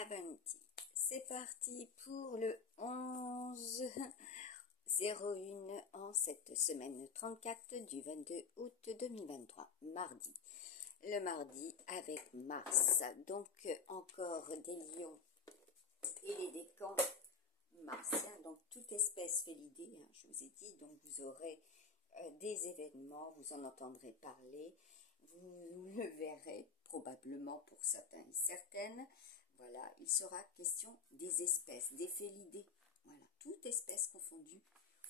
Avanti. C'est parti pour le 11-01 en cette semaine 34 du 22 août 2023, mardi. Le mardi avec Mars, donc encore des lions et les décans martiens, donc toute espèce félidée, je vous ai dit, donc vous aurez des événements, vous en entendrez parler, vous le verrez probablement pour certains et certaines. Voilà, il sera question des espèces, des félidés, voilà, toute espèce confondue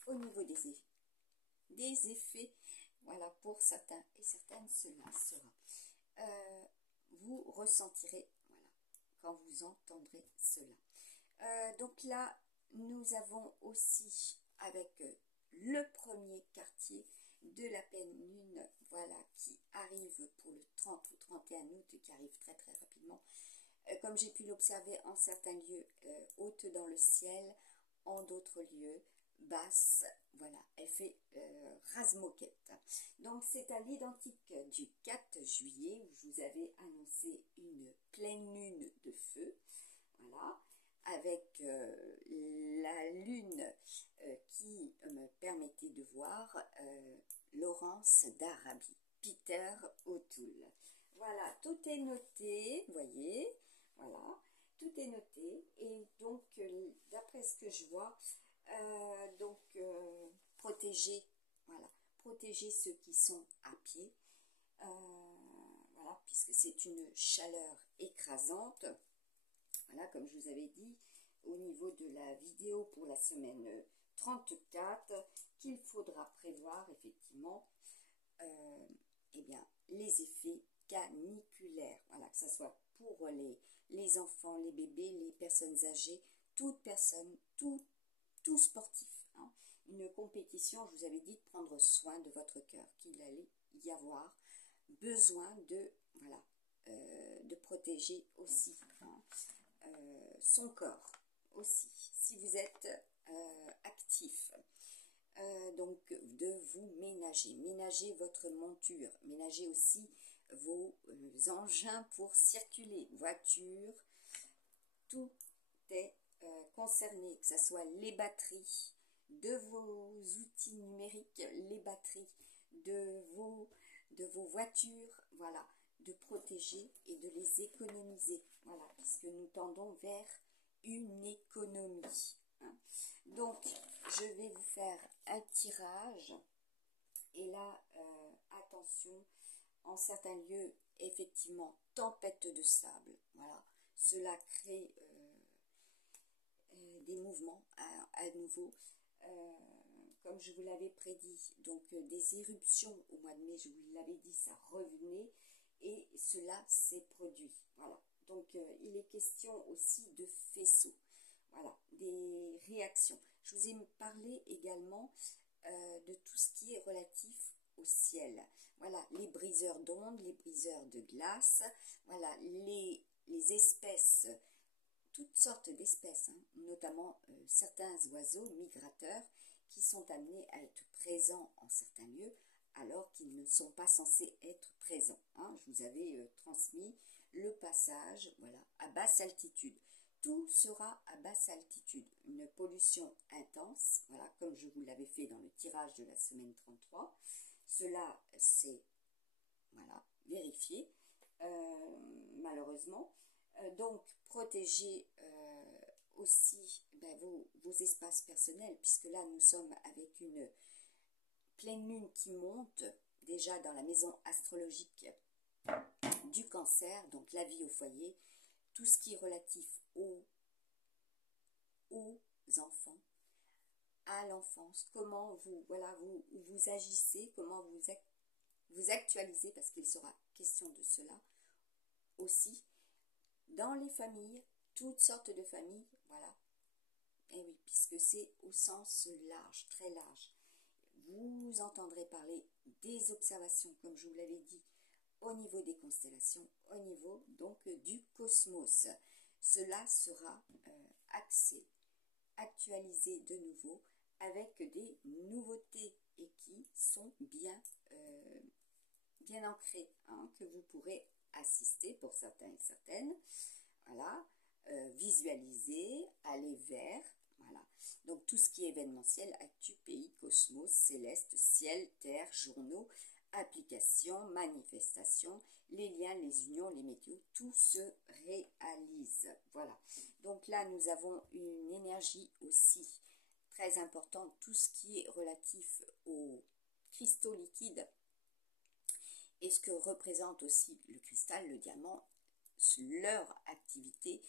au niveau des effets, voilà, pour certains et certaines, cela sera. Vous ressentirez, voilà, quand vous entendrez cela. Donc là, nous avons aussi, avec le premier quartier de la pleine lune, voilà, qui arrive pour le 30 ou 31 août, qui arrive très très rapidement. Comme j'ai pu l'observer en certains lieux, haute dans le ciel, en d'autres lieux, basse, voilà, elle fait rase-moquette. Donc c'est à l'identique du 4 juillet, où je vous avais annoncé une pleine lune de feu, voilà, avec la lune qui me permettait de voir Laurence d'Arabie, Peter O'Toole. Voilà, tout est noté, vous voyez, voilà, tout est noté. Et donc, d'après ce que je vois, protéger, voilà, protéger ceux qui sont à pied, voilà, puisque c'est une chaleur écrasante. Voilà, comme je vous avais dit au niveau de la vidéo pour la semaine 34, qu'il faudra prévoir effectivement eh bien, les effets caniculaires. Voilà, que ce soit pour les enfants, les bébés, les personnes âgées, toute personne, tout sportif. Hein. Une compétition, je vous avais dit de prendre soin de votre cœur, qu'il allait y avoir besoin de, voilà, de protéger aussi, hein, son corps aussi, si vous êtes actif. Donc de vous ménager votre monture, ménager aussi vos engins pour circuler, voiture, tout est concerné, que ce soit les batteries de vos outils numériques, les batteries de vos voitures, voilà, de protéger et de les économiser, voilà, puisque nous tendons vers une économie. Hein. Donc, je vais vous faire un tirage, et là, attention, en certains lieux, effectivement, tempête de sable, voilà, cela crée des mouvements à nouveau, comme je vous l'avais prédit, donc des éruptions au mois de mai, je vous l'avais dit, ça revenait, et cela s'est produit, voilà. Donc il est question aussi de faisceaux, voilà, des réactions. Je vous ai parlé également de tout ce qui est relatif au ciel, voilà, les briseurs d'ondes, les briseurs de glace, voilà, les espèces, toutes sortes d'espèces, hein, notamment certains oiseaux migrateurs qui sont amenés à être présents en certains lieux alors qu'ils ne sont pas censés être présents. Hein. Je vous avais transmis le passage, voilà, à basse altitude. Tout sera à basse altitude. Une pollution intense, voilà, comme je vous l'avais fait dans le tirage de la semaine 33. Cela, c'est, voilà, vérifié, malheureusement. Donc, protégez aussi vos espaces personnels, puisque là, nous sommes avec une pleine lune qui monte déjà dans la maison astrologique du Cancer, donc la vie au foyer, tout ce qui est relatif aux enfants, à l'enfance, comment vous, voilà, vous agissez, comment vous actualisez, parce qu'il sera question de cela aussi, dans les familles, toutes sortes de familles, voilà. Et oui, puisque c'est au sens large, très large. Vous entendrez parler des observations, comme je vous l'avais dit, au niveau des constellations, au niveau donc du cosmos. Cela sera axé, actualisé de nouveau, avec des nouveautés et qui sont bien ancrées, hein, que vous pourrez assister pour certains et certaines. Voilà, visualiser, aller vers, voilà. Donc tout ce qui est événementiel, actu, pays, cosmos, céleste, ciel, terre, journaux, applications, manifestations, les liens, les unions, les météos, tout se réalise. Voilà. Donc là, nous avons une énergie aussi très importante, tout ce qui est relatif aux cristaux liquides et ce que représente aussi le cristal, le diamant, leur activité,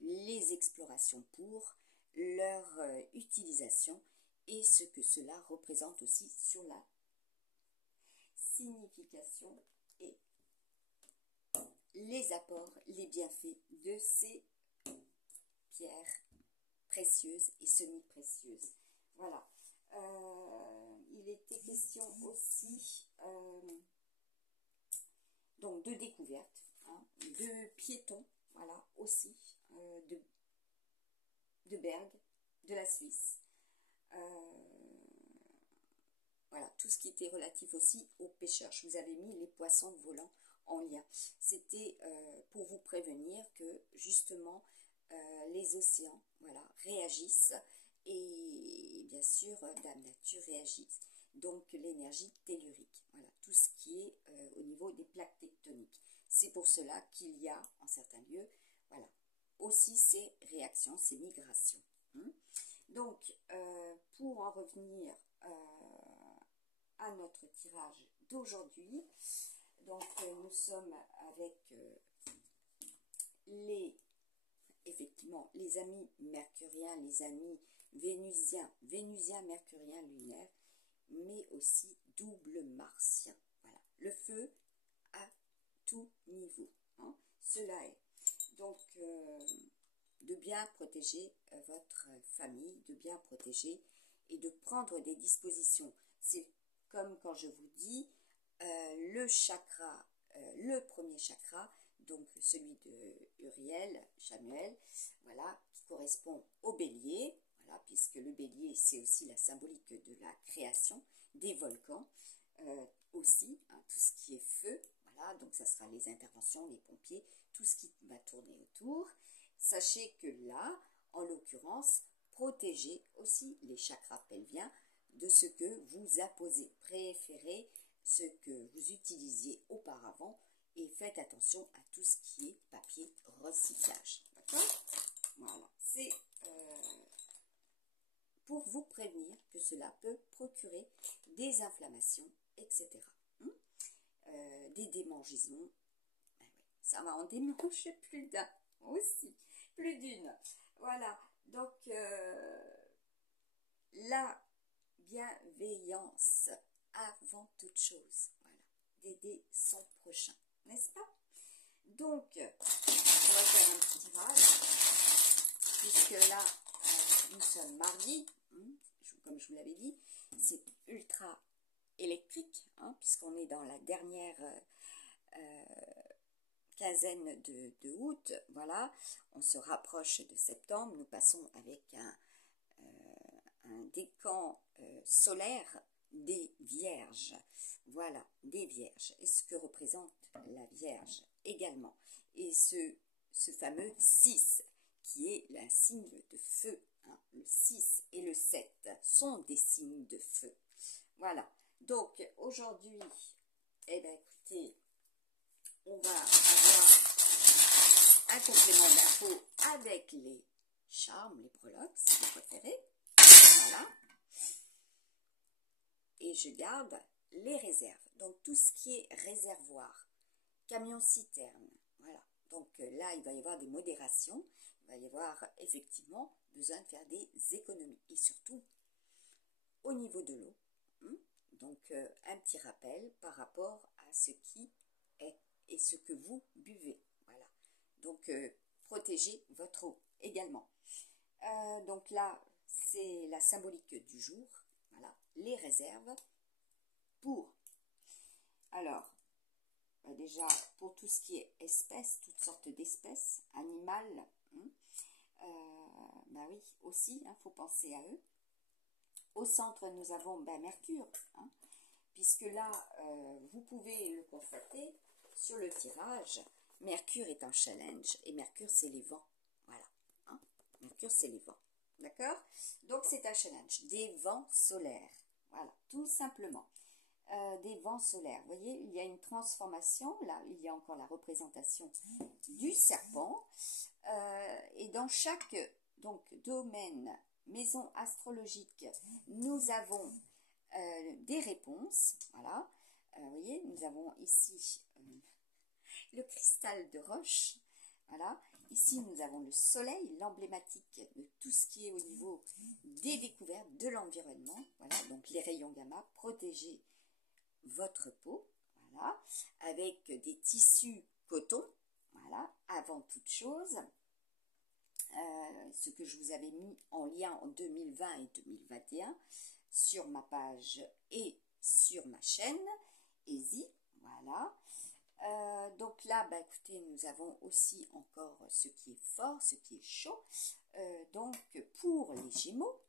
les explorations pour leur utilisation et ce que cela représente aussi sur la signification et les apports, les bienfaits de ces pierres précieuses et semi-précieuses. Voilà. Il était question aussi donc de découverte, hein, de piétons, voilà, aussi, de Berg, de la Suisse. Voilà, tout ce qui était relatif aussi aux pêcheurs. Je vous avais mis les poissons volants en lien. C'était pour vous prévenir que justement les océans, voilà, réagissent et bien sûr Dame Nature réagit. Donc l'énergie tellurique, voilà, tout ce qui est au niveau des plaques tectoniques. C'est pour cela qu'il y a en certains lieux, voilà, aussi ces réactions, ces migrations. Donc pour en revenir à notre tirage d'aujourd'hui, donc nous sommes avec effectivement les amis mercuriens, les amis vénusiens, mercuriens, lunaires, mais aussi double martien. Voilà, le feu à tout niveau, hein, cela est. Donc de bien protéger votre famille, de bien protéger et de prendre des dispositions. C'est comme quand je vous dis le chakra, le premier chakra, donc celui de Uriel, Chamuel, voilà, qui correspond au bélier, voilà, puisque le bélier c'est aussi la symbolique de la création, des volcans aussi, hein, tout ce qui est feu, voilà, donc ça sera les interventions, les pompiers, tout ce qui va tourner autour. Sachez que là, en l'occurrence, protégez aussi les chakras pelviens de ce que vous apposez. Préférez ce que vous utilisiez auparavant et faites attention à tout ce qui est papier recyclage. D'accord? Voilà, c'est pour vous prévenir que cela peut procurer des inflammations, etc. Des démangeaisons. Ben oui, ça va en démanger plus d'un aussi, plus d'une. Voilà, donc la bienveillance avant toute chose, voilà, d'aider son prochain, n'est-ce pas? Donc, on va faire un petit tirage, puisque là, nous sommes mardi, comme je vous l'avais dit, c'est ultra électrique, hein, puisqu'on est dans la dernière quinzaine de août, voilà, on se rapproche de septembre, nous passons avec un décan solaire des vierges, voilà, des vierges, et ce que représente la vierge également, et ce fameux 6, qui est un signe de feu, hein, le 6 et le 7 sont des signes de feu, voilà, donc aujourd'hui, eh bien écoutez, on va avoir un complément d'info avec les charmes, les breloques, si vous préférez. Voilà. Et je garde les réserves. Donc tout ce qui est réservoir, camion-citerne, voilà. Donc là, il va y avoir des modérations. Il va y avoir effectivement besoin de faire des économies. Et surtout, au niveau de l'eau. Donc un petit rappel par rapport à ce qui est et ce que vous buvez. Voilà. Donc protégez votre eau également. Donc là, c'est la symbolique du jour. Voilà, les réserves pour. Alors, déjà, pour tout ce qui est espèces, toutes sortes d'espèces, animales, bah oui, aussi, faut penser à eux. Au centre, nous avons Mercure, puisque là, vous pouvez le constater sur le tirage. Mercure est un challenge et Mercure, c'est les vents. Voilà. Mercure, c'est les vents. D'accord? Donc, c'est un challenge. Des vents solaires. Voilà, tout simplement. Des vents solaires. Vous voyez, il y a une transformation. Là, il y a encore la représentation du serpent. Et dans chaque donc, domaine, maison astrologique, nous avons des réponses. Voilà. Vous voyez, nous avons ici le cristal de roche. Voilà. Ici, nous avons le soleil, l'emblématique de tout ce qui est au niveau des découvertes, de l'environnement. Voilà. Donc, les rayons gamma, protégez votre peau. Voilà. Avec des tissus coton. Voilà. Avant toute chose. Ce que je vous avais mis en lien en 2020 et 2021 sur ma page et sur ma chaîne ESI, voilà. Donc là, bah, écoutez, nous avons aussi encore ce qui est fort, ce qui est chaud, donc pour les Gémeaux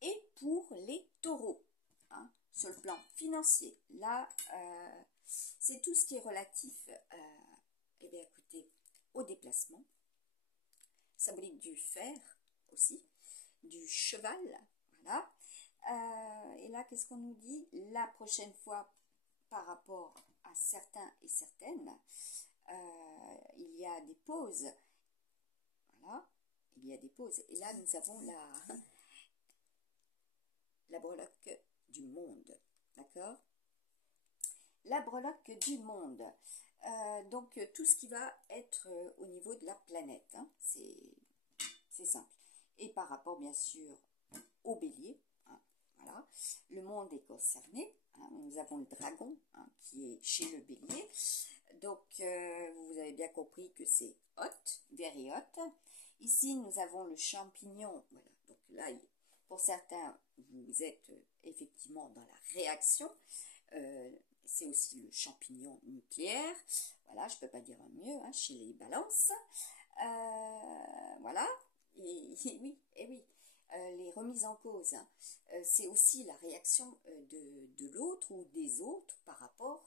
et pour les Taureaux, hein, sur le plan financier. Là, c'est tout ce qui est relatif, eh bien, écoutez, au déplacement, symbolique du fer aussi, du cheval, voilà. Et là, qu'est-ce qu'on nous dit? La prochaine fois, par rapport à certains et certaines, il y a des pauses, voilà, il y a des pauses. Et là, nous avons la breloque du monde, d'accord? La breloque du monde. Donc, tout ce qui va être au niveau de la planète, hein, c'est simple. Et par rapport, bien sûr, au bélier, hein, voilà, le monde est concerné. Hein, nous avons le dragon, hein, qui est chez le bélier. Donc, vous avez bien compris que c'est hot, very hot. Ici, nous avons le champignon. Voilà, donc là, pour certains, vous êtes effectivement dans la réaction. C'est aussi le champignon nucléaire. Voilà, je ne peux pas dire mieux, hein, chez les balances. Voilà. Et oui, les remises en cause, hein, c'est aussi la réaction de l'autre ou des autres par rapport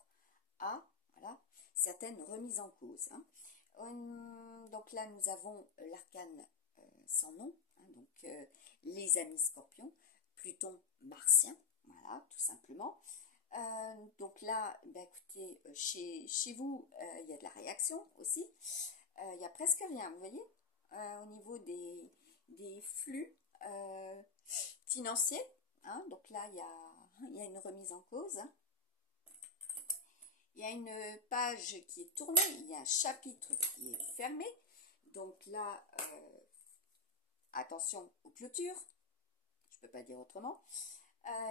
à, voilà, certaines remises en cause. Hein. Donc là, nous avons l'arcane sans nom, hein, donc les amis scorpions, Pluton martien, voilà, tout simplement. Donc là, ben écoutez, chez vous, il y a de la réaction aussi. Il y a presque rien, vous voyez, au niveau des flux financiers. Hein, donc là, il y a une remise en cause. Il y a une page qui est tournée, il y a un chapitre qui est fermé. Donc là, attention aux clôtures, je ne peux pas dire autrement.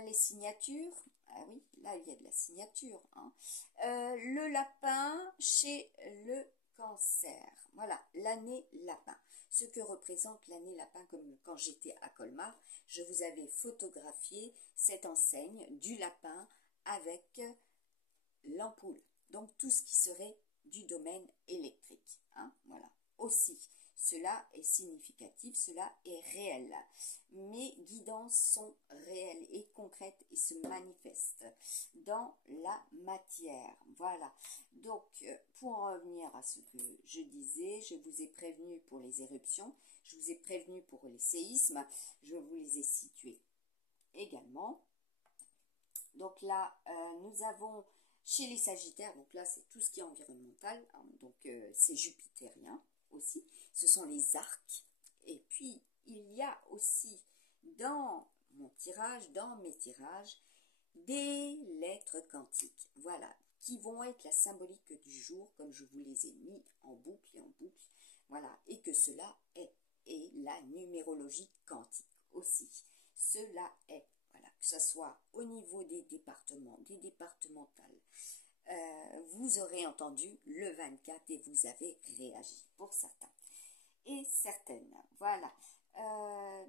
Les signatures, ah oui, là il y a de la signature. Hein. Le lapin chez le cancer, voilà, l'année lapin. Ce que représente l'année lapin, comme quand j'étais à Colmar, je vous avais photographié cette enseigne du lapin avec l'ampoule. Donc tout ce qui serait du domaine électrique. Hein, voilà, aussi. Cela est significatif, cela est réel. Mes guidances sont réelles et concrètes et se manifestent dans la matière. Voilà. Donc, pour en revenir à ce que je disais, je vous ai prévenu pour les éruptions, je vous ai prévenu pour les séismes, je vous les ai situés également. Donc là, nous avons chez les Sagittaires, donc là c'est tout ce qui est environnemental, hein, donc c'est jupitérien aussi, ce sont les arcs, et puis il y a aussi dans mon tirage, dans mes tirages, des lettres quantiques, voilà, qui vont être la symbolique du jour, comme je vous les ai mis en boucle et en boucle, voilà, et que cela est la numérologie quantique aussi, cela est. Voilà, que ce soit au niveau des départements, des départementales, vous aurez entendu le 24 et vous avez réagi pour certains et certaines. Voilà,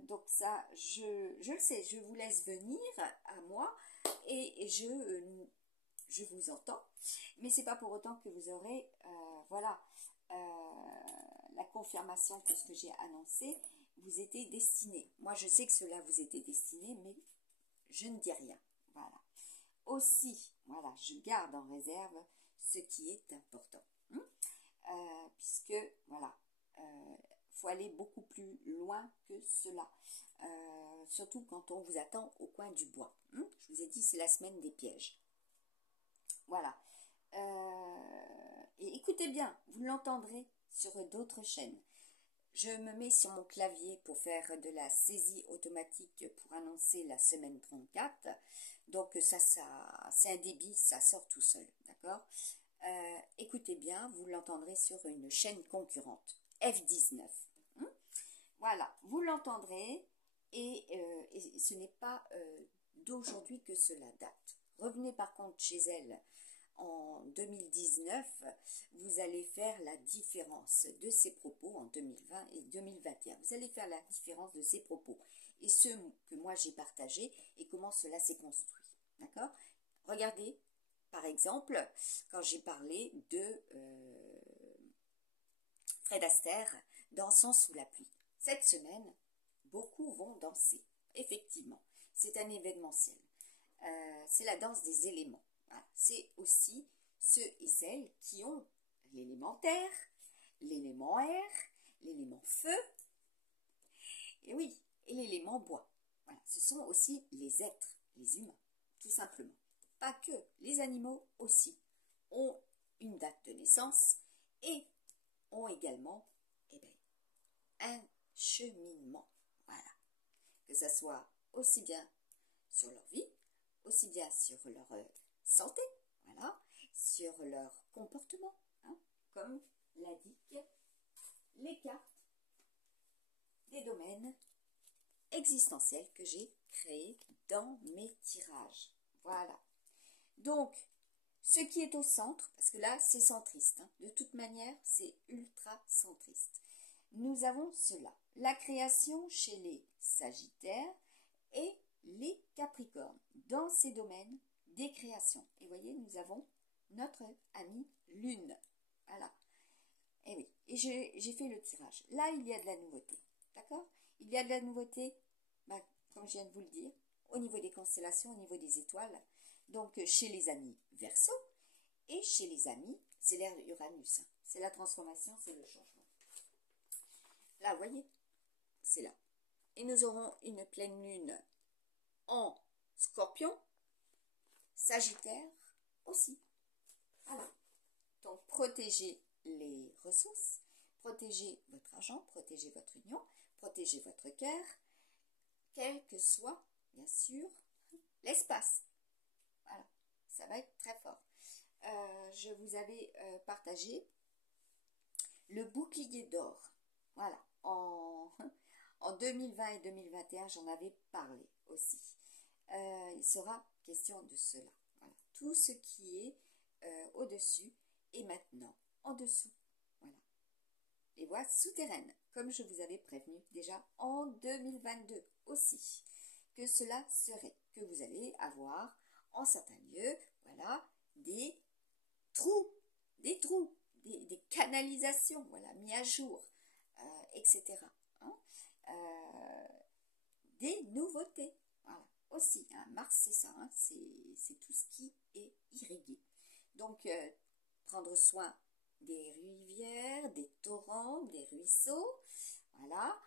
donc ça, je le sais, je vous laisse venir à moi et je vous entends, mais c'est pas pour autant que vous aurez, voilà, la confirmation que ce que j'ai annoncé vous était destiné. Moi, je sais que cela vous était destiné, mais je ne dis rien, voilà. Aussi, voilà, je garde en réserve ce qui est important, puisque, voilà, faut aller beaucoup plus loin que cela. Surtout quand on vous attend au coin du bois. Je vous ai dit, c'est la semaine des pièges. Voilà. Et écoutez bien, vous l'entendrez sur d'autres chaînes. Je me mets sur mon clavier pour faire de la saisie automatique pour annoncer la semaine 34. Donc ça c'est un débit, ça sort tout seul, d'accord? Écoutez bien, vous l'entendrez sur une chaîne concurrente, F19. Voilà, vous l'entendrez et ce n'est pas d'aujourd'hui que cela date. Revenez par contre chez elle en 2019, vous allez faire la différence de ses propos en 2020 et 2021. Vous allez faire la différence de ses propos et ceux que moi j'ai partagés et comment cela s'est construit. D'accord? Regardez, par exemple, quand j'ai parlé de Fred Astaire, dansant sous la pluie. Cette semaine, beaucoup vont danser. Effectivement, c'est un événementiel. C'est la danse des éléments. Voilà. C'est aussi ceux et celles qui ont l'élément terre, l'élément air, l'élément feu, et oui, et l'élément bois. Voilà. Ce sont aussi les êtres, les humains, tout simplement. Pas que, les animaux aussi ont une date de naissance et ont également un cheminement. Voilà. Que ce soit aussi bien sur leur vie, aussi bien sur leur santé, voilà, sur leur comportement, comme l'indiquent les cartes des domaines existentiels que j'ai créés dans mes tirages. Voilà. Donc, ce qui est au centre, parce que là, c'est centriste. De toute manière, c'est ultra centriste. Nous avons cela. La création chez les Sagittaires et les Capricornes. Dans ces domaines des créations. Et vous voyez, nous avons notre amie Lune. Voilà. Et oui. Et j'ai fait le tirage. Là, il y a de la nouveauté. D'accord? Il y a de la nouveauté, comme je viens de vous le dire, au niveau des constellations, au niveau des étoiles. Donc, chez les amis Verseau et chez les amis, c'est l'ère Uranus. C'est la transformation, c'est le changement. Là, vous voyez, c'est là. Et nous aurons une pleine lune en Scorpion, Sagittaire aussi. Voilà. Donc, protégez les ressources, protégez votre argent, protégez votre union, protégez votre cœur, quel que soit, bien sûr, l'espace. Voilà, ça va être très fort. Je vous avais partagé le bouclier d'or. Voilà, en 2020 et 2021, j'en avais parlé aussi. Il sera question de cela. Voilà. Tout ce qui est au-dessus et maintenant en dessous. Voilà. Les voies souterraines, comme je vous avais prévenu déjà en 2022 aussi, que cela serait, que vous allez avoir en certains lieux, voilà, des trous, des canalisations, voilà, mis à jour, etc. Des nouveautés, voilà, aussi. Mars, c'est ça, c'est tout ce qui est irrigué. Donc, prendre soin des rivières, des torrents, des ruisseaux, voilà.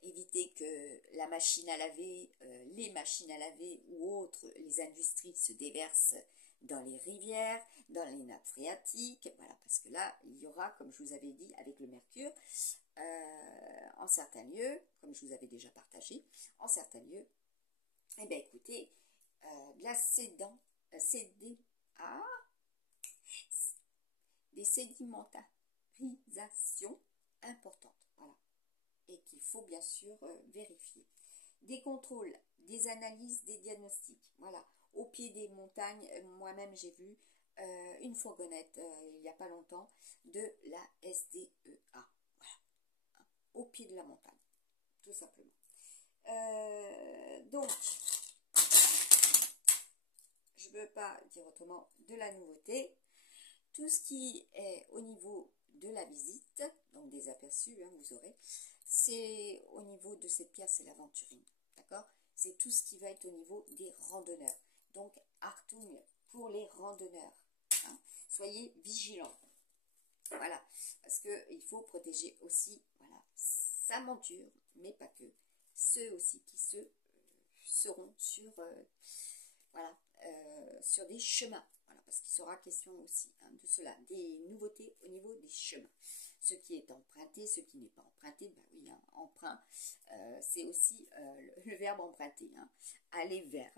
Éviter que la machine à laver, les machines à laver ou autres, les industries se déversent dans les rivières, dans les nappes phréatiques, voilà, parce que là, il y aura, comme je vous avais dit, avec le mercure, en certains lieux, comme je vous avais déjà partagé, en certains lieux, eh bien écoutez, de la des sédimentarisations importantes, voilà, et qu'il faut bien sûr vérifier. Des contrôles, des analyses, des diagnostics, voilà. Au pied des montagnes, moi-même j'ai vu une fourgonnette il n'y a pas longtemps de la SDEA, voilà, au pied de la montagne, tout simplement. Donc, je ne veux pas dire autrement, de la nouveauté. Tout ce qui est au niveau de la visite, donc des aperçus, vous aurez, c'est au niveau de cette pierre, c'est l'aventurine, d'accord? C'est tout ce qui va être au niveau des randonneurs. Donc, Artung pour les randonneurs. Soyez vigilants. Voilà, parce qu'il faut protéger aussi, voilà, sa monture, mais pas que. Ceux aussi qui seront sur, voilà, sur des chemins. Voilà, parce qu'il sera question aussi de cela, des nouveautés au niveau des chemins. Ce qui est emprunté, ce qui n'est pas emprunté, ben oui, emprunt, c'est aussi le verbe emprunter, aller vers.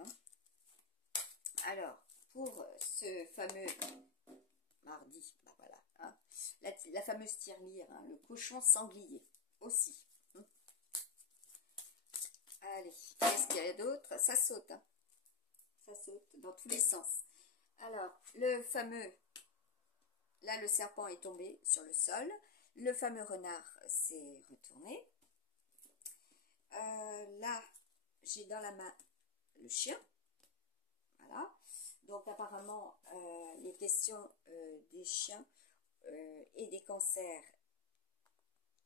Alors, pour ce fameux mardi, ben voilà, la fameuse tirelire, le cochon sanglier aussi. Allez, qu'est-ce qu'il y a d'autre? Ça saute, ça saute dans tous les sens. Alors, le fameux, là le serpent est tombé sur le sol, le fameux renard s'est retourné. Là, j'ai dans la main le chien. Voilà. Donc apparemment, les questions des chiens et des cancers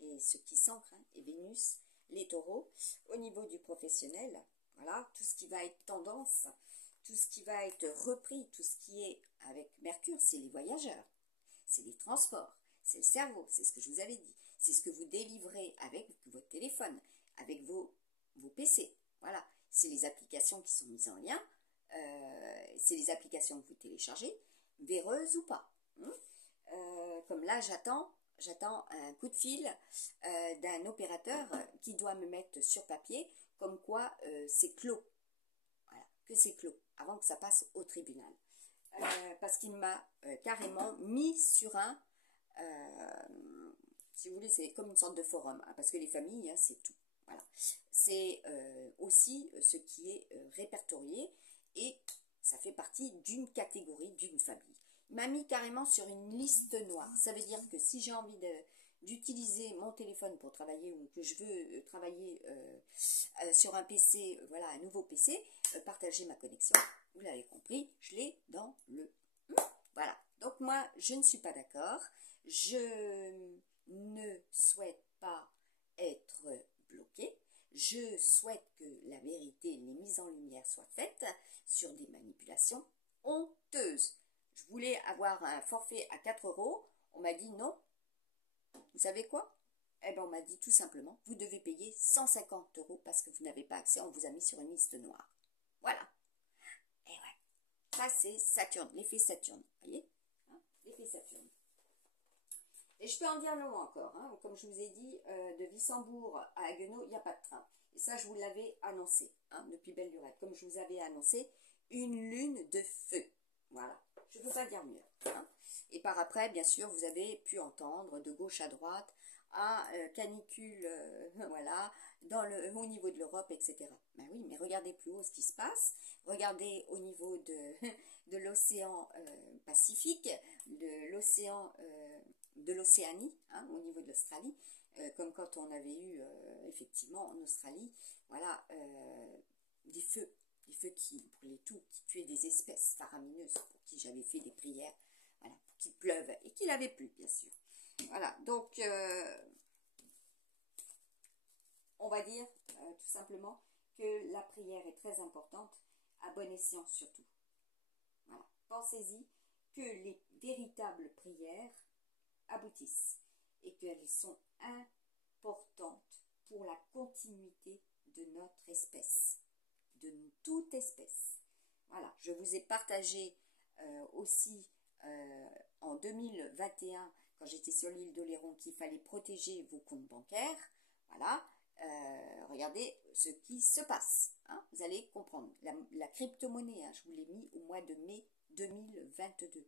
et ce qui s'ancre, et Vénus, les taureaux, au niveau du professionnel, voilà, tout ce qui va être tendance, tout ce qui va être repris, tout ce qui est avec Mercure, c'est les voyageurs, c'est les transports, c'est le cerveau, c'est ce que je vous avais dit, c'est ce que vous délivrez avec votre téléphone, avec vos PC, voilà, c'est les applications qui sont mises en lien, c'est les applications que vous téléchargez, véreuses ou pas. Comme là, j'attends un coup de fil d'un opérateur qui doit me mettre sur papier comme quoi c'est clos. Voilà, que c'est clos, avant que ça passe au tribunal. Parce qu'il m'a carrément mis sur un, si vous voulez, c'est comme une sorte de forum, parce que les familles, c'est tout. Voilà. C'est aussi ce qui est répertorié et ça fait partie d'une catégorie, d'une famille. Il m'a mis carrément sur une liste noire. Ça veut dire que si j'ai envie d'utiliser mon téléphone pour travailler ou que je veux travailler sur un PC, voilà, un nouveau PC, partager ma connexion, vous l'avez compris, je l'ai dans le... Voilà. Donc moi, je ne suis pas d'accord. Je ne souhaite pas être bloquée. Je souhaite que la vérité, les mises en lumière soient faites sur des manipulations honteuses. Je voulais avoir un forfait à 4 €. On m'a dit non. Vous savez quoi? Eh bien, on m'a dit tout simplement, vous devez payer 150 € parce que vous n'avez pas accès, on vous a mis sur une liste noire. Voilà. Et ouais. Ça, c'est Saturne, l'effet Saturne. Vous voyez, l'effet Saturne. Et je peux en dire long encore. Comme je vous ai dit, de Wissembourg à Haguenau, il n'y a pas de train. Et ça, je vous l'avais annoncé depuis belle lurette. Comme je vous avais annoncé, une lune de feu. Voilà. Je ne peux pas dire mieux. Et par après, bien sûr, vous avez pu entendre de gauche à droite, canicule, voilà, au niveau de l'Europe, etc. Ben oui, mais regardez plus haut ce qui se passe. Regardez au niveau de l'océan Pacifique, de l'océan de l'Océanie, au niveau de l'Australie, comme quand on avait eu effectivement en Australie, voilà, des feux qui brûlaient tout, qui tuaient des espèces faramineuses pour qui j'avais fait des prières, voilà, pour qu'il pleuve et qu'il avait plu, bien sûr. Voilà, donc on va dire tout simplement que la prière est très importante, à bon escient surtout. Voilà, pensez-y que les véritables prières aboutissent et qu'elles sont importantes pour la continuité de notre espèce, de toute espèce. Voilà, je vous ai partagé aussi en 2021, quand j'étais sur l'île d'Oléron, qu'il fallait protéger vos comptes bancaires. Voilà, regardez ce qui se passe. Vous allez comprendre. La crypto-monnaie, je vous l'ai mis au mois de mai 2022.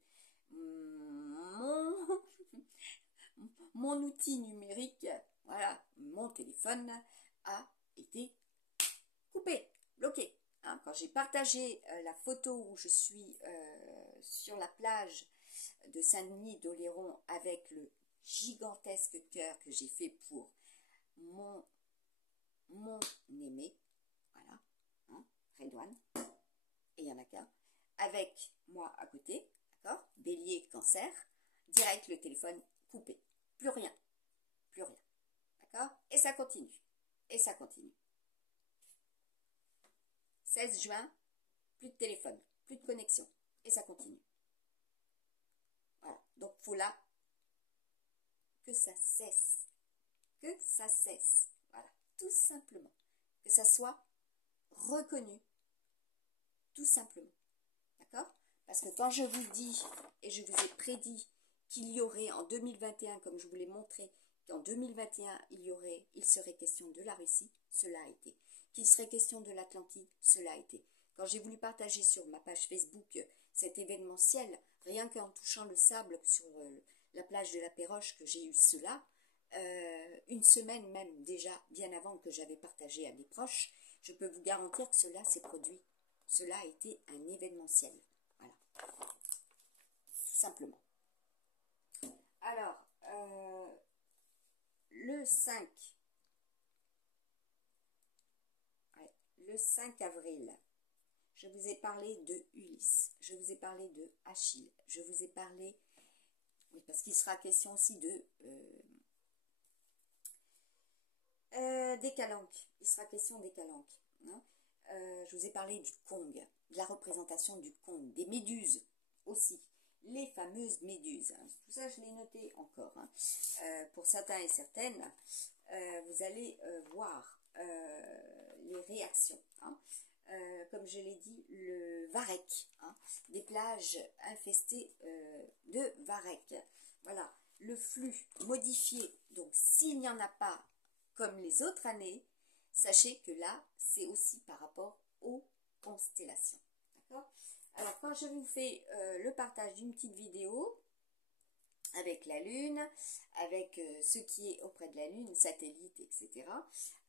Mon outil numérique, voilà, mon téléphone a été coupé, bloqué. Quand j'ai partagé la photo où je suis sur la plage de Saint-Denis d'Oléron avec le gigantesque cœur que j'ai fait pour mon aimé, voilà, Redouane, et il y en a qu'un, avec moi à côté, d'accord, bélier, cancer, direct le téléphone coupé, plus rien, d'accord, et ça continue, 16 juin, plus de téléphone, plus de connexion, et ça continue. Voilà, donc faut là que ça cesse, que ça cesse. Voilà, tout simplement. Que ça soit reconnu, tout simplement. D'accord? Parce que quand je vous dis, et je vous ai prédit qu'il y aurait en 2021, comme je vous l'ai montré, qu'en 2021, il serait question de la Russie, cela a été. Qu'il serait question de l'Atlantide, cela a été. Quand j'ai voulu partager sur ma page Facebook cet événementiel, rien qu'en touchant le sable sur la plage de la Péroche, que j'ai eu cela, une semaine même déjà, bien avant que j'avais partagé à des proches, je peux vous garantir que cela s'est produit. Cela a été un événementiel. Voilà. Tout simplement. Alors, le 5 avril, je vous ai parlé de Ulysse, je vous ai parlé de Achille, je vous ai parlé, oui, parce qu'il sera question aussi de des calanques, il sera question des calanques. Hein. Je vous ai parlé du Kong, de la représentation du Kong, des méduses aussi, les fameuses méduses. Hein. Tout ça, je l'ai noté encore. Hein. Pour certains et certaines, vous allez voir les réactions. Hein. Comme je l'ai dit, le varech, hein, des plages infestées de varech. Voilà, le flux modifié. Donc, s'il n'y en a pas comme les autres années, sachez que là, c'est aussi par rapport aux constellations. D'accord? Alors, quand je vous fais le partage d'une petite vidéo avec la Lune, avec ce qui est auprès de la Lune, satellite, etc.,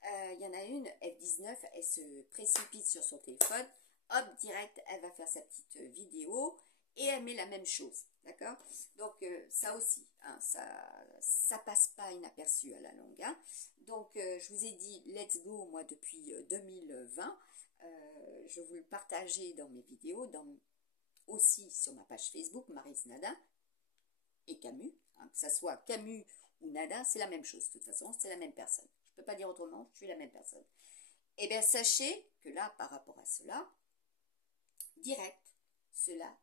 il y en a une, F19, elle se précipite sur son téléphone, hop, direct, elle va faire sa petite vidéo et elle met la même chose. D'accord? Donc, ça aussi, hein, ça passe pas inaperçu à la longue. Hein. Donc, je vous ai dit, let's go, moi, depuis 2020. Je vous le partageais dans mes vidéos, aussi sur ma page Facebook, Maryse Nadin et Camus. Hein, que ça soit Camus ou Nadin, c'est la même chose. De toute façon, c'est la même personne. Je ne peux pas dire autrement, je suis la même personne. Eh bien, sachez que là, par rapport à cela, direct, cela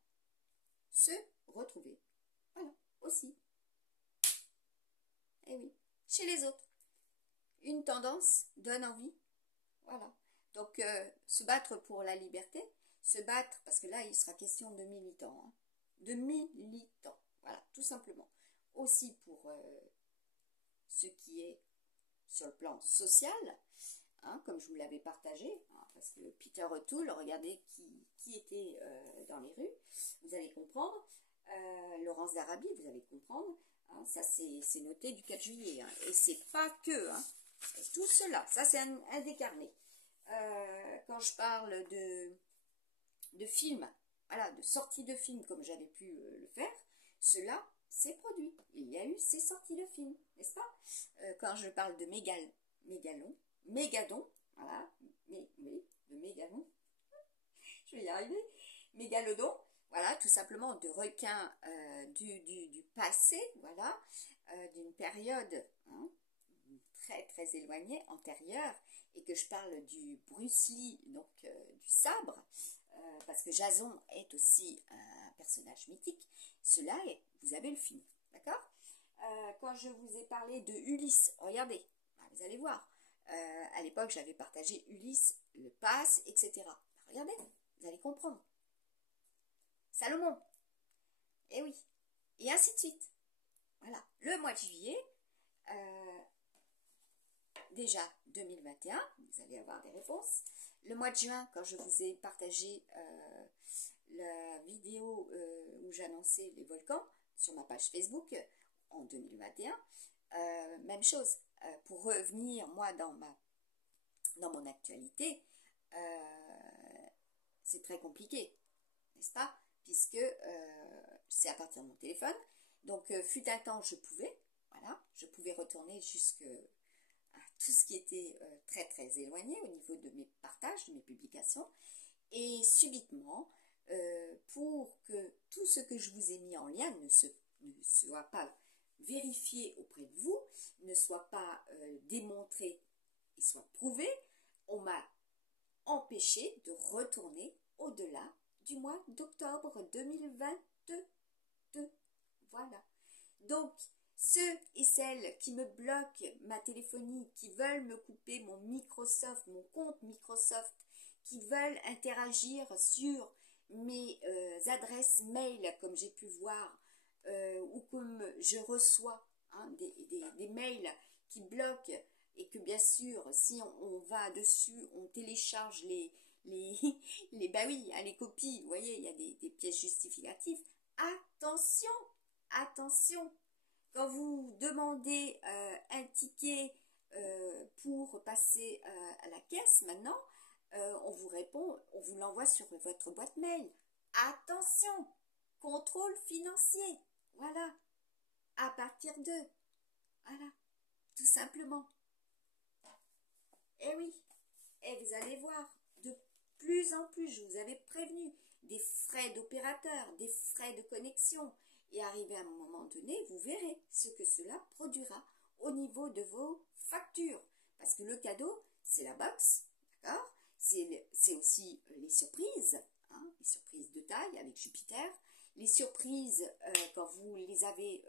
se retrouver. Voilà, aussi. Eh oui, chez les autres. Une tendance donne envie. Voilà. Donc, se battre pour la liberté, se battre, parce que là, il sera question de militants. Hein, de militants. Voilà, tout simplement. Aussi pour ce qui est sur le plan social, hein, comme je vous l'avais partagé, hein, parce que Peter O'Toole, regardez qui était dans les rues, vous allez comprendre. Laurence d'Arabie, vous allez comprendre. Hein, ça, c'est noté du 4 juillet. Hein, et c'est pas que. Hein, tout cela, ça, c'est un décarné. Quand je parle de films, voilà, de sorties de films comme j'avais pu le faire, cela s'est produit. Il y a eu ces sorties de films, n'est-ce pas? Quand je parle de mégadon, voilà, oui, de mégalon, je vais y arriver, mégalodon, voilà, tout simplement de requins du passé, voilà, d'une période hein, très très éloignée, antérieure, et que je parle du Bruce Lee, donc du sabre, parce que Jason est aussi un personnage mythique, cela est, vous avez le film, d'accord? Quand je vous ai parlé de Ulysse, regardez, vous allez voir, à l'époque j'avais partagé Ulysse, le passe, etc. Regardez, vous allez comprendre. Salomon, et oui, et ainsi de suite. Voilà, le mois de juillet, déjà 2021, vous allez avoir des réponses. Le mois de juin, quand je vous ai partagé la vidéo où j'annonçais les volcans sur ma page Facebook en 2021, même chose. Pour revenir, moi, dans mon actualité, c'est très compliqué, n'est-ce pas? Puisque c'est à partir de mon téléphone. Donc, fut un temps, je pouvais retourner jusque tout ce qui était très très éloigné au niveau de mes partages, de mes publications. Et subitement, pour que tout ce que je vous ai mis en lien ne soit pas vérifié auprès de vous, ne soit pas démontré et soit prouvé, on m'a empêché de retourner au-delà du mois d'octobre 2022. Voilà. Donc, Ceux et celles qui me bloquent ma téléphonie, qui veulent me couper mon Microsoft, mon compte Microsoft, qui veulent interagir sur mes adresses mail, comme j'ai pu voir, ou comme je reçois hein, des mails qui bloquent, et que bien sûr, si on va dessus, on télécharge bah oui, hein, les copies, vous voyez, il y a des pièces justificatives. Attention, attention, quand vous demandez un ticket pour passer à la caisse maintenant, on vous répond, on vous l'envoie sur votre boîte mail. Attention, contrôle financier, voilà, à partir de, voilà, tout simplement. Eh oui, et vous allez voir, de plus en plus, je vous avais prévenu, des frais d'opérateur, des frais de connexion, et arrivé à un moment donné, vous verrez ce que cela produira au niveau de vos factures. Parce que le cadeau, c'est la box, d'accord? C'est aussi les surprises, hein, les surprises de taille avec Jupiter, les surprises quand vous les avez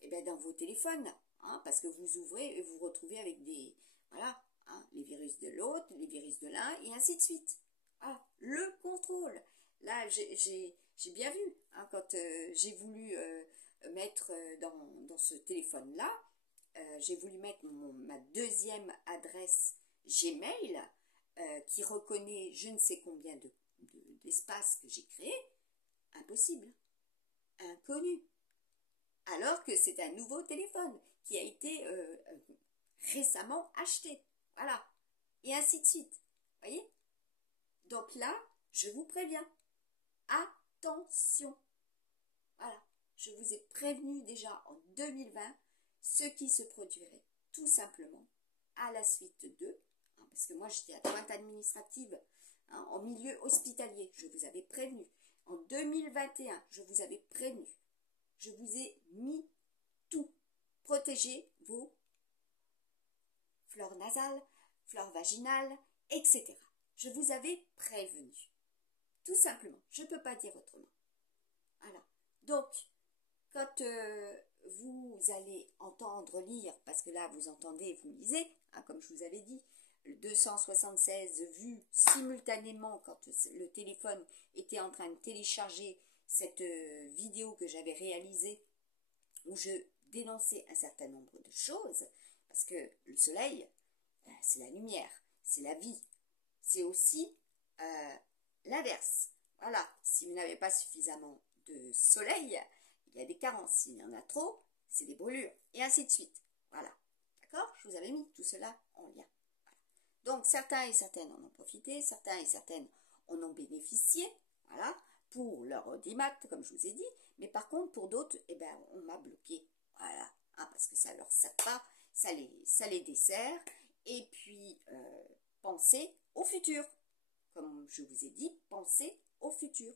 eh ben, dans vos téléphones, hein, parce que vous ouvrez et vous retrouvez avec des, voilà, hein, les virus de l'autre, les virus de l'un, et ainsi de suite. Ah, le contrôle. Là, j'ai bien vu, hein, quand j'ai voulu mettre dans ce téléphone-là, j'ai voulu mettre ma deuxième adresse Gmail, qui reconnaît je ne sais combien d'espaces que j'ai créé. Impossible. Inconnu. Alors que c'est un nouveau téléphone qui a été récemment acheté. Voilà. Et ainsi de suite. Voyez? Donc là, je vous préviens. Attention. Voilà. Je vous ai prévenu déjà en 2020 ce qui se produirait tout simplement à la suite de, hein, parce que moi j'étais adjointe administrative hein, en milieu hospitalier, je vous avais prévenu. En 2021, je vous avais prévenu. Je vous ai mis tout. Protégez vos fleurs nasales, fleurs vaginales, etc. Je vous avais prévenu. Tout simplement. Je ne peux pas dire autrement. Voilà. Donc, quand vous allez entendre lire, parce que là vous entendez, vous lisez, hein, comme je vous avais dit, 276 vues simultanément quand le téléphone était en train de télécharger cette vidéo que j'avais réalisée où je dénonçais un certain nombre de choses, parce que le soleil, c'est la lumière, c'est la vie, c'est aussi l'inverse. Voilà, si vous n'avez pas suffisamment de soleil, il y a des carences. S'il y en a trop, c'est des brûlures, et ainsi de suite. Voilà, d'accord? Je vous avais mis tout cela en lien. Voilà. Donc, certains et certaines en ont profité, certains et certaines en ont bénéficié, voilà, pour leur audimat, comme je vous ai dit, mais par contre, pour d'autres, eh ben, on m'a bloqué, voilà, hein, parce que ça leur sert pas, ça les dessert, et puis, pensez au futur. Comme je vous ai dit, pensez au futur.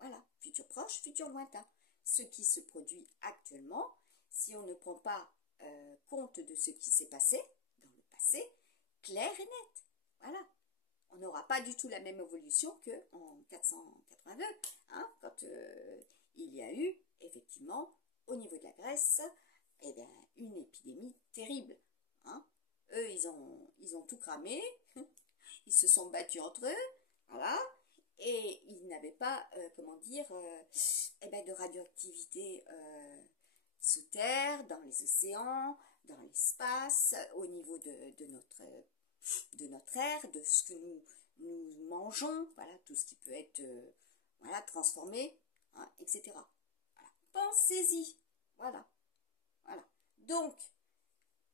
Voilà, futur proche, futur lointain. Ce qui se produit actuellement, si on ne prend pas compte de ce qui s'est passé dans le passé, clair et net. Voilà. On n'aura pas du tout la même évolution qu'en 482, hein, quand il y a eu, effectivement, au niveau de la Grèce, eh bien, une épidémie terrible. Hein. Eux, ils ont tout cramé, ils se sont battus entre eux, voilà, et ils n'avaient pas, comment dire, eh ben, de radioactivité sous terre, dans les océans, dans l'espace, au niveau de notre air, de ce que nous mangeons, voilà, tout ce qui peut être voilà, transformé, hein, etc. Voilà. Pensez-y, voilà. Voilà. Donc,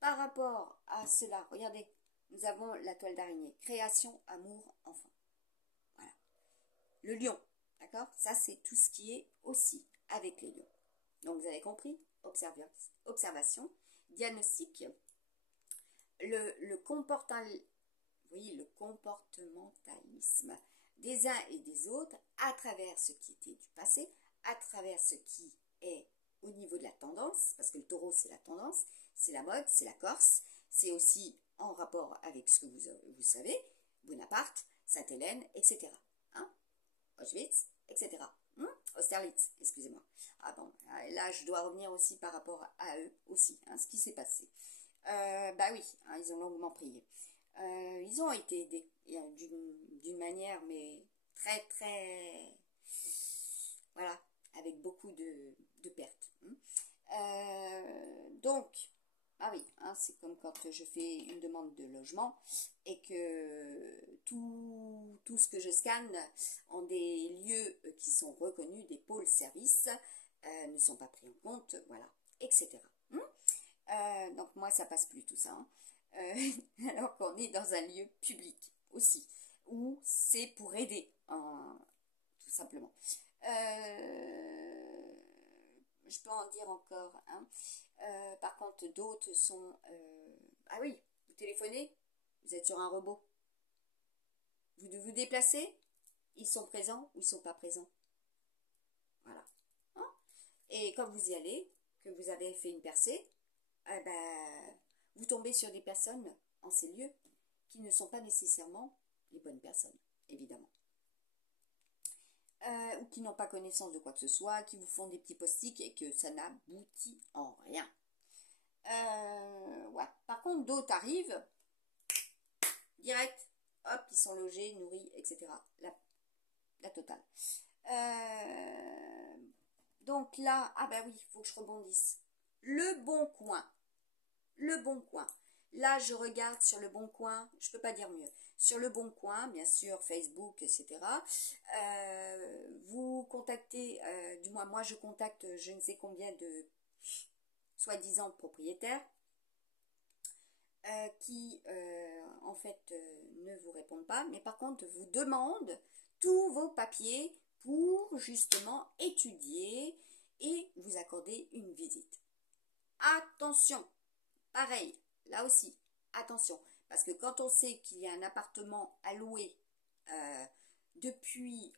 par rapport à cela, regardez, nous avons la toile d'araignée, création, amour, enfant. Voilà. Le lion, d'accord? Ça, c'est tout ce qui est aussi avec les lions. Donc, vous avez compris? Observation, diagnostic, le comportementalisme des uns et des autres à travers ce qui était du passé, à travers ce qui est au niveau de la tendance, parce que le taureau c'est la tendance, c'est la mode, c'est la Corse, c'est aussi en rapport avec ce que vous savez, Bonaparte, Sainte-Hélène, etc. Hein? Auschwitz, etc. Austerlitz, excusez-moi. Ah bon, là je dois revenir aussi par rapport à eux aussi, ce qui s'est passé. Bah oui, ils ont longuement prié. Ils ont été aidés d'une manière, mais très très, voilà, avec beaucoup de pertes. Donc, ah oui, c'est comme quand je fais une demande de logement et que tout ce que je scanne en des lieux qui sont reconnus, des pôles services, ne sont pas pris en compte, voilà, etc. Donc moi, ça passe plus tout ça. Alors qu'on est dans un lieu public aussi, où c'est pour aider, tout simplement. Je peux en dire encore. Par contre, d'autres sont... Ah oui, vous téléphonez, vous êtes sur un robot. Vous vous déplacez, ils sont présents ou ils ne sont pas présents. Voilà. Et quand vous y allez, que vous avez fait une percée, vous tombez sur des personnes en ces lieux qui ne sont pas nécessairement les bonnes personnes, évidemment. Ou qui n'ont pas connaissance de quoi que ce soit, qui vous font des petits post-it et que ça n'aboutit en rien. Ouais. Par contre, d'autres arrivent, direct, hop, ils sont logés, nourris, etc. La totale. Donc là, ah bah oui, il faut que je rebondisse. Le Bon Coin. Le Bon Coin. Là, je regarde sur le Bon Coin, je ne peux pas dire mieux. Sur le Bon Coin, bien sûr, Facebook, etc. Vous contactez, du moins moi je contacte je ne sais combien de soi-disant propriétaires qui en fait ne vous répondent pas, mais par contre vous demandent tous vos papiers pour justement étudier et vous accorder une visite. Attention, pareil, là aussi, attention, parce que quand on sait qu'il y a un appartement à louer depuis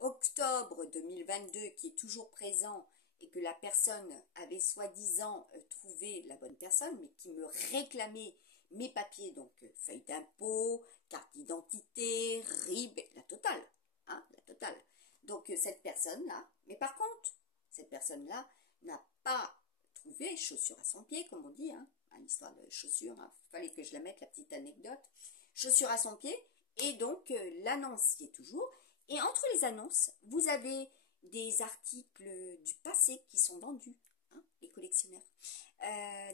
octobre 2022 qui est toujours présent et que la personne avait soi-disant trouvé la bonne personne, mais qui me réclamait mes papiers, donc feuille d'impôt, carte d'identité, RIB, la totale, la totale. Donc cette personne-là, mais par contre, cette personne-là n'a pas trouvé chaussures à son pied, comme on dit, l'histoire de chaussures, fallait que je la mette, la petite anecdote, chaussures à son pied, et donc l'annonce y est toujours. Et entre les annonces, vous avez des articles du passé qui sont vendus, les collectionneurs,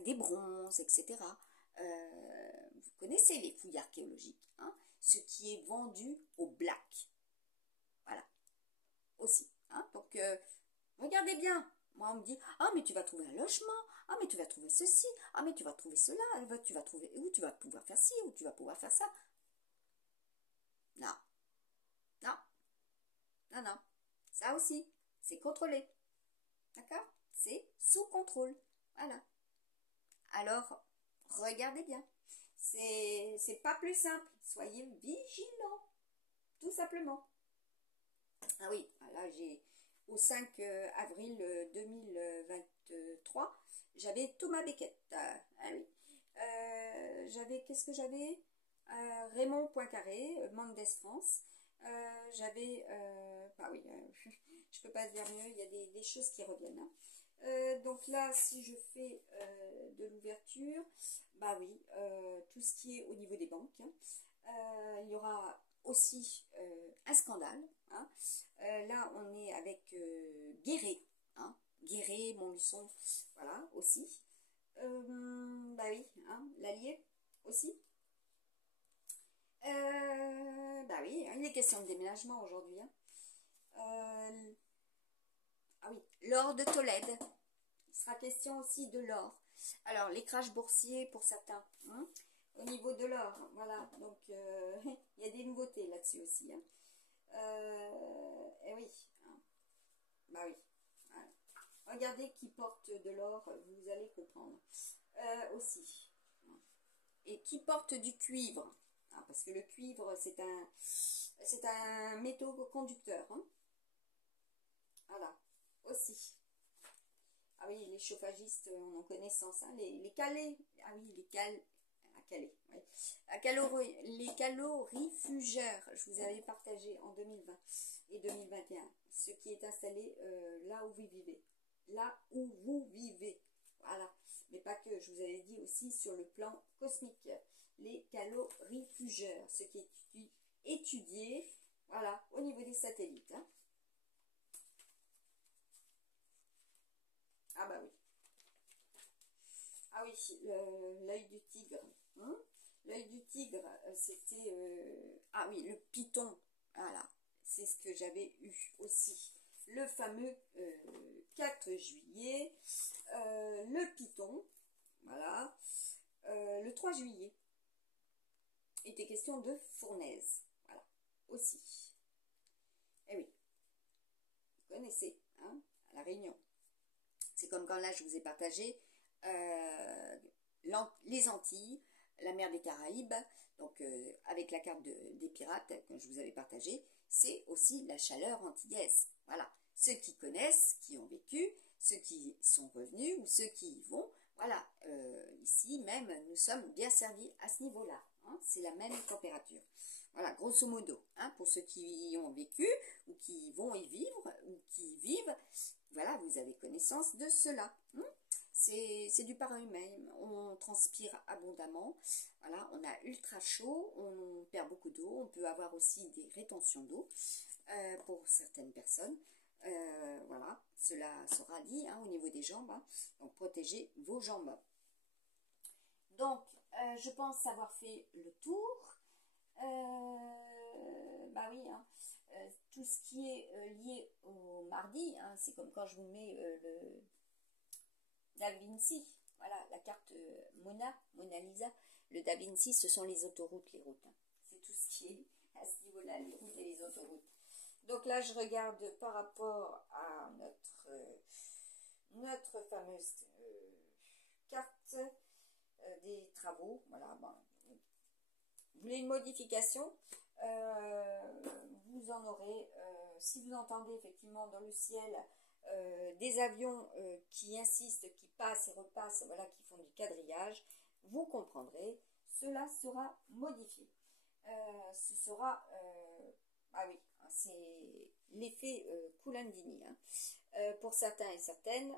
des bronzes, etc. Vous connaissez les fouilles archéologiques, ce qui est vendu au black. Voilà, aussi. Donc, regardez bien. Moi, on me dit, mais tu vas trouver un logement, mais tu vas trouver ceci, mais tu vas trouver cela, tu vas trouver, où tu vas pouvoir faire ci, où tu vas pouvoir faire ça. Non, non. Non, non. Ça aussi, c'est contrôlé. D'accord? C'est sous contrôle. Voilà. Alors, regardez bien. C'est pas plus simple. Soyez vigilants. Tout simplement. Ah oui, là, au 5 avril 2023, j'avais Thomas Becket. Ah oui. Qu'est-ce que j'avais? Raymond Poincaré, Mendes France. J'avais, bah oui, je peux pas dire mieux, il y a des choses qui reviennent. Donc là, si je fais de l'ouverture, bah oui, tout ce qui est au niveau des banques, il y aura aussi un scandale. Là, on est avec Guéret, Guéret, Montluçon, voilà, aussi. Bah oui, l'Allier aussi. Bah oui, il est question de déménagement aujourd'hui. Ah oui, l'or de Tolède. Il sera question aussi de l'or. Alors, les crashs boursiers pour certains. Au niveau de l'or, voilà. Donc, il y a des nouveautés là-dessus aussi. Et oui. Bah oui. Voilà. Regardez qui porte de l'or, vous allez comprendre. Aussi. Et qui porte du cuivre. Parce que le cuivre, c'est un métaux conducteur. Voilà, aussi. Ah oui, les chauffagistes en ont connaissance. Les calés. Ah oui, les cales. à Calais. Oui. Les calorifugeurs, je vous avais partagé en 2020 et 2021, ce qui est installé là où vous vivez. Là où vous vivez. Voilà. Mais pas que, je vous avais dit aussi sur le plan cosmique. Les calorifugeurs, ce qui est étudié, voilà, au niveau des satellites. Hein. Ah bah oui. Ah oui, l'œil du tigre. Hein. L'œil du tigre, c'était... ah oui, le python. Voilà, c'est ce que j'avais eu aussi. Le fameux 4 juillet. Le python, voilà. Le 3 juillet. Était question de fournaise. Voilà, aussi. Eh oui, vous connaissez, hein, à La Réunion. C'est comme quand là, je vous ai partagé les Antilles, la mer des Caraïbes, donc avec la carte des pirates que je vous avais partagée, c'est aussi la chaleur antillaise. Voilà, ceux qui connaissent, qui ont vécu, ceux qui sont revenus ou ceux qui y vont, voilà, ici même, nous sommes bien servis à ce niveau-là. Hein, c'est la même température. Voilà, grosso modo, hein, pour ceux qui y ont vécu ou qui vont y vivre ou qui vivent, voilà, vous avez connaissance de cela. Hein. C'est du pareil même. On transpire abondamment. Voilà, on a ultra chaud, on perd beaucoup d'eau. On peut avoir aussi des rétentions d'eau pour certaines personnes. Voilà, cela sera dit hein, au niveau des jambes. Hein. Donc, protégez vos jambes. Donc, je pense avoir fait le tour. Bah oui, hein, tout ce qui est lié au mardi, hein, c'est comme quand je vous mets le Da Vinci, voilà, la carte Mona Lisa. Le Da Vinci, ce sont les autoroutes, les routes. Hein. C'est tout ce qui est à ce niveau-là, les routes et les autoroutes. Donc là, je regarde par rapport à notre fameuse carte des travaux. Voilà, bon, vous voulez une modification, vous en aurez, si vous entendez effectivement dans le ciel des avions qui insistent, qui passent et repassent, voilà, qui font du quadrillage, vous comprendrez, cela sera modifié. Ce sera, ah oui, c'est l'effet Coulandini. Hein. Pour certains et certaines,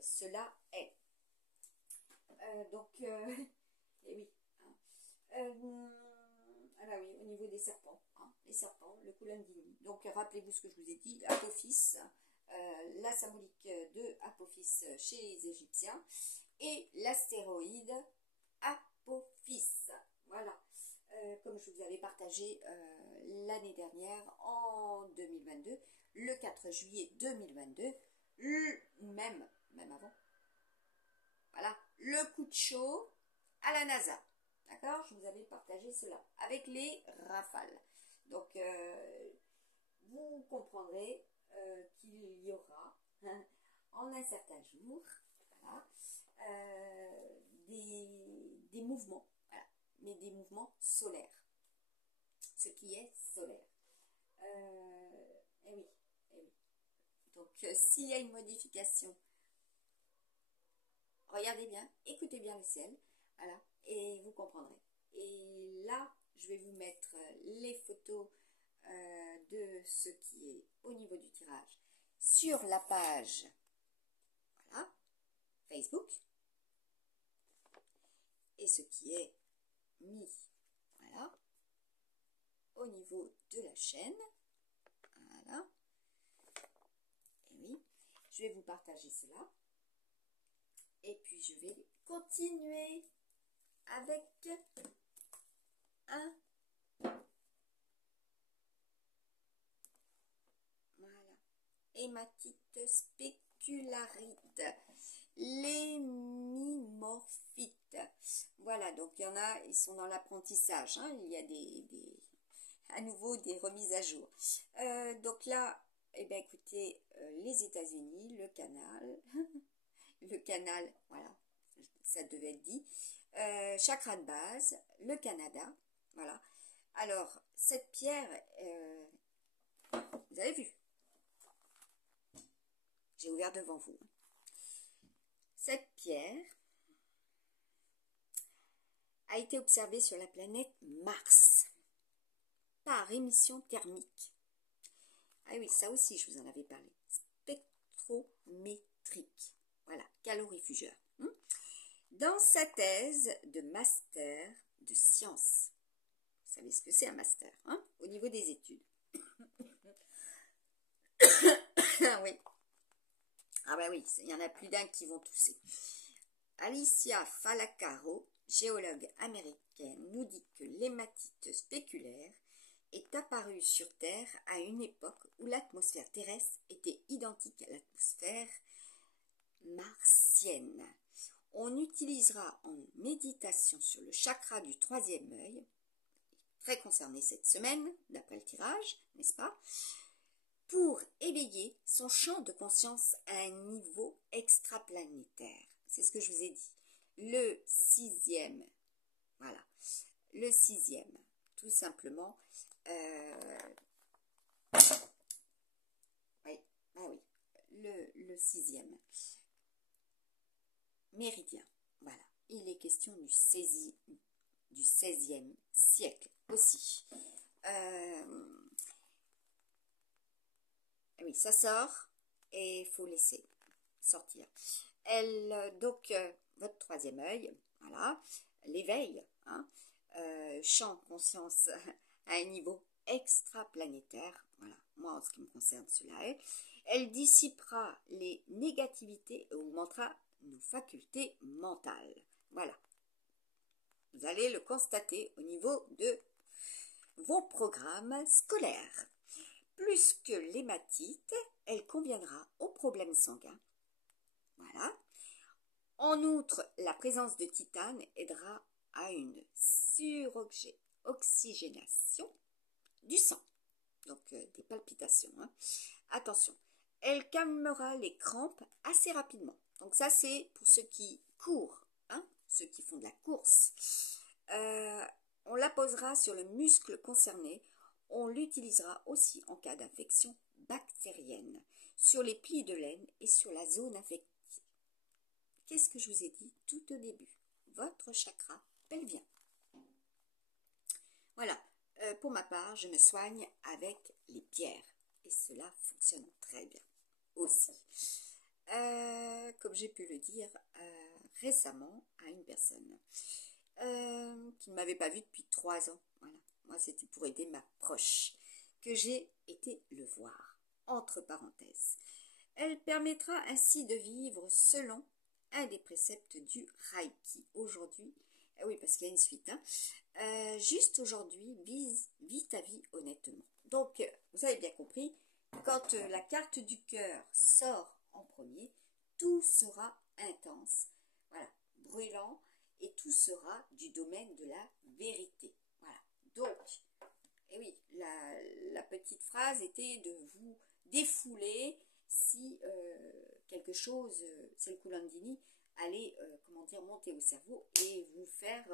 cela est. Donc, et oui. Ah bah oui, au niveau des serpents, hein, les serpents, le Coulandini. Donc rappelez-vous ce que je vous ai dit, Apophis, la symbolique de Apophis chez les Égyptiens, et l'astéroïde Apophis. Voilà, comme je vous avais partagé l'année dernière, en 2022, le 4 juillet 2022, même avant. Voilà, le coup de chaud à la NASA. D'accord? Je vous avais partagé cela avec les rafales. Donc, vous comprendrez qu'il y aura en un certain jour voilà, des mouvements, voilà, mais des mouvements solaires. Ce qui est solaire. Eh oui, eh oui. Donc, s'il y a une modification, regardez bien, écoutez bien le ciel, voilà, et vous comprendrez. Et là, je vais vous mettre les photos de ce qui est au niveau du tirage sur la page, voilà, Facebook, et ce qui est mis, voilà, au niveau de la chaîne, voilà, et oui, je vais vous partager cela. Et puis, je vais continuer avec un... Voilà. Hématite spécularite. Les mimorphites. Voilà, donc il y en a, ils sont dans l'apprentissage. Hein, il y a à nouveau des remises à jour. Donc là, eh bien, écoutez, les États-Unis, le canal... le canal, voilà, ça devait être dit, chakra de base, le Canada, voilà. Alors, cette pierre, vous avez vu, j'ai ouvert devant vous. Cette pierre a été observé sur la planète Mars par émission thermique. Ah oui, ça aussi, je vous en avais parlé. Spectrométrique. Voilà, calorifugeur. Dans sa thèse de master de sciences. Vous savez ce que c'est un master, hein, au niveau des études. Ah oui. Ah ben oui, il y en a plus d'un qui vont tousser. Alicia Falacaro, géologue américaine, nous dit que l'hématite spéculaire est apparue sur Terre à une époque où l'atmosphère terrestre était identique à l'atmosphère martienne. On utilisera en méditation sur le chakra du troisième œil, très concerné cette semaine, d'après le tirage, n'est-ce pas, pour éveiller son champ de conscience à un niveau extraplanétaire. C'est ce que je vous ai dit. Le sixième, voilà, le sixième, tout simplement. Oui, ah oui, le sixième méridien, voilà. Il est question du 16e siècle aussi. Oui, ça sort et il faut laisser sortir. Donc, votre troisième œil, voilà, l'éveil, hein, champ conscience à un niveau extraplanétaire, voilà, moi en ce qui me concerne cela est, elle dissipera les négativités et augmentera nos facultés mentales, voilà. Vous allez le constater au niveau de vos programmes scolaires. Plus que l'hématite, elle conviendra aux problèmes sanguins. Voilà. En outre, la présence de titane aidera à une suroxygénation du sang. Donc des palpitations. Hein. Attention, elle calmera les crampes assez rapidement. Donc ça, c'est pour ceux qui courent, hein, ceux qui font de la course. On la posera sur le muscle concerné. On l'utilisera aussi en cas d'infection bactérienne, sur les plis de laine et sur la zone infectée. Qu'est-ce que je vous ai dit tout au début? Votre chakra pelvien. Voilà, pour ma part, je me soigne avec les pierres. Et cela fonctionne très bien aussi. Comme j'ai pu le dire récemment à une personne qui ne m'avait pas vue depuis 3 ans. Voilà. Moi, c'était pour aider ma proche, que j'ai été le voir, entre parenthèses. Elle permettra ainsi de vivre selon un des préceptes du Reiki. Aujourd'hui, oui, parce qu'il y a une suite, hein, juste aujourd'hui, vis ta vie honnêtement. Donc, vous avez bien compris, quand la carte du cœur sort en premier, tout sera intense, voilà, brûlant, et tout sera du domaine de la vérité. Voilà. Donc, et oui, la petite phrase était de vous défouler si quelque chose, c'est le Kundalini, allait, comment dire, monter au cerveau et vous faire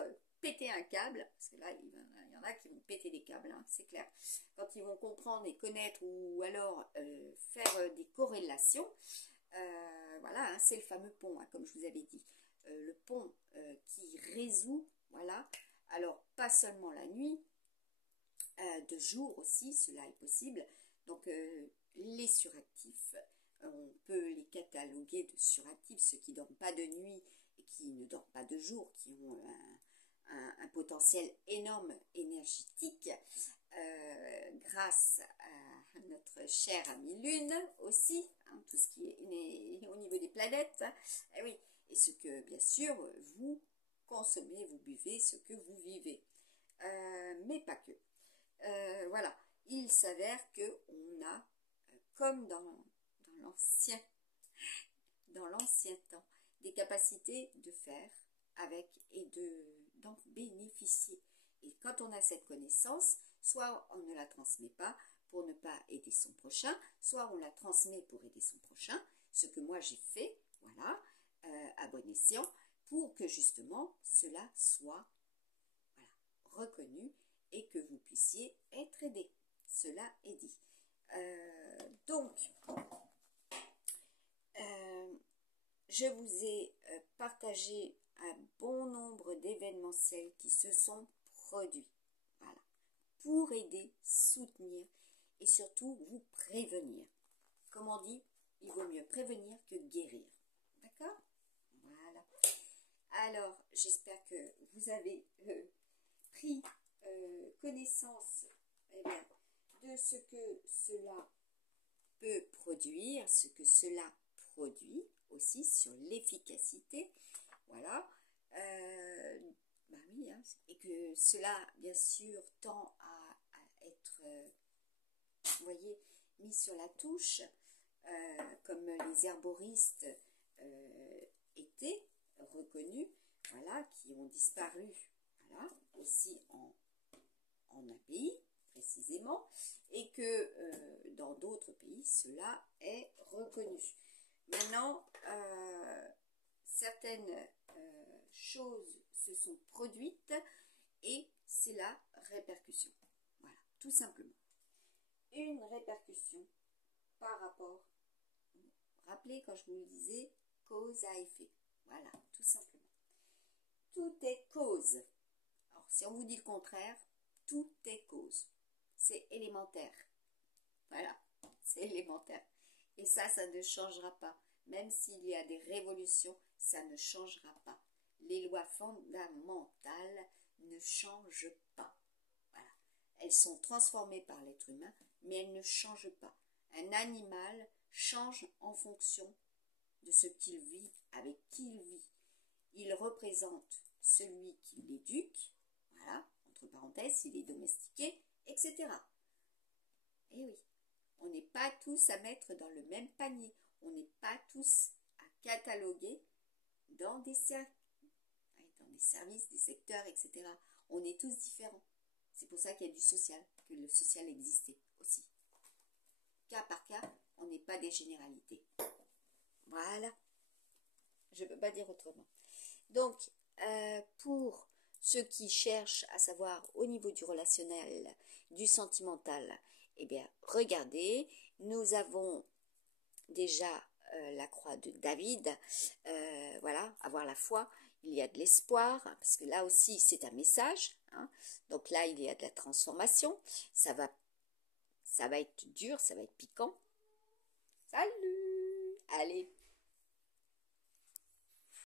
péter un câble, parce que là, il y en a qui vont péter des câbles, hein, c'est clair. Quand ils vont comprendre et connaître ou alors faire des corrélations, voilà, hein, c'est le fameux pont, hein, comme je vous avais dit. Le pont qui résout, voilà, alors pas seulement la nuit, de jour aussi, cela est possible. Donc les suractifs, on peut les cataloguer de suractifs, ceux qui ne dorment pas de nuit et qui ne dorment pas de jour, qui ont un potentiel énorme énergétique, grâce à notre chère amie Lune aussi, hein, tout ce qui est au niveau des planètes, hein, et oui, et ce que bien sûr vous consommez, vous buvez, ce que vous vivez, mais pas que. Voilà, il s'avère qu'on a, comme dans l'ancien temps, des capacités de faire avec et d'en bénéficier. Et quand on a cette connaissance, soit on ne la transmet pas pour ne pas aider son prochain, soit on la transmet pour aider son prochain, ce que moi j'ai fait, voilà, à bon escient, pour que justement cela soit, voilà, reconnu et que vous puissiez être aidé. Cela est dit. Donc, je vous ai partagé un bon nombre nombre d'événementiels qui se sont produits. Voilà. Pour aider, soutenir et surtout vous prévenir. Comme on dit, il vaut mieux prévenir que guérir. D'accord? Voilà. Alors, j'espère que vous avez pris connaissance de ce que cela peut produire, ce que cela produit aussi sur l'efficacité. Voilà. Bah oui, hein, et que cela, bien sûr, tend à être, vous voyez, mis sur la touche, comme les herboristes étaient reconnus, voilà, qui ont disparu, voilà, aussi en un pays précisément, et que dans d'autres pays, cela est reconnu. Maintenant, certaines choses se sont produites et c'est la répercussion. Voilà, tout simplement. Une répercussion par rapport, rappelez quand je vous le disais, cause à effet. Voilà, tout simplement. Tout est cause. Alors, si on vous dit le contraire, tout est cause. C'est élémentaire. Voilà, c'est élémentaire. Et ça ne changera pas. Même s'il y a des révolutions, ça ne changera pas. Les lois fondamentales ne changent pas. Voilà. Elles sont transformées par l'être humain, mais elles ne changent pas. Un animal change en fonction de ce qu'il vit, avec qui il vit. Il représente celui qui l'éduque, voilà, entre parenthèses, il est domestiqué, etc. Et oui, on n'est pas tous à mettre dans le même panier. On n'est pas tous à cataloguer dans des services, des secteurs, etc. On est tous différents. C'est pour ça qu'il y a du social, que le social existait aussi. Cas par cas, on n'est pas des généralités. Voilà. Je ne peux pas dire autrement. Donc, pour ceux qui cherchent à savoir au niveau du relationnel, du sentimental, eh bien, regardez, nous avons déjà la croix de David, voilà, avoir la foi, il y a de l'espoir, parce que là aussi c'est un message, hein, donc là il y a de la transformation, ça va être dur, ça va être piquant. Salut! Allez!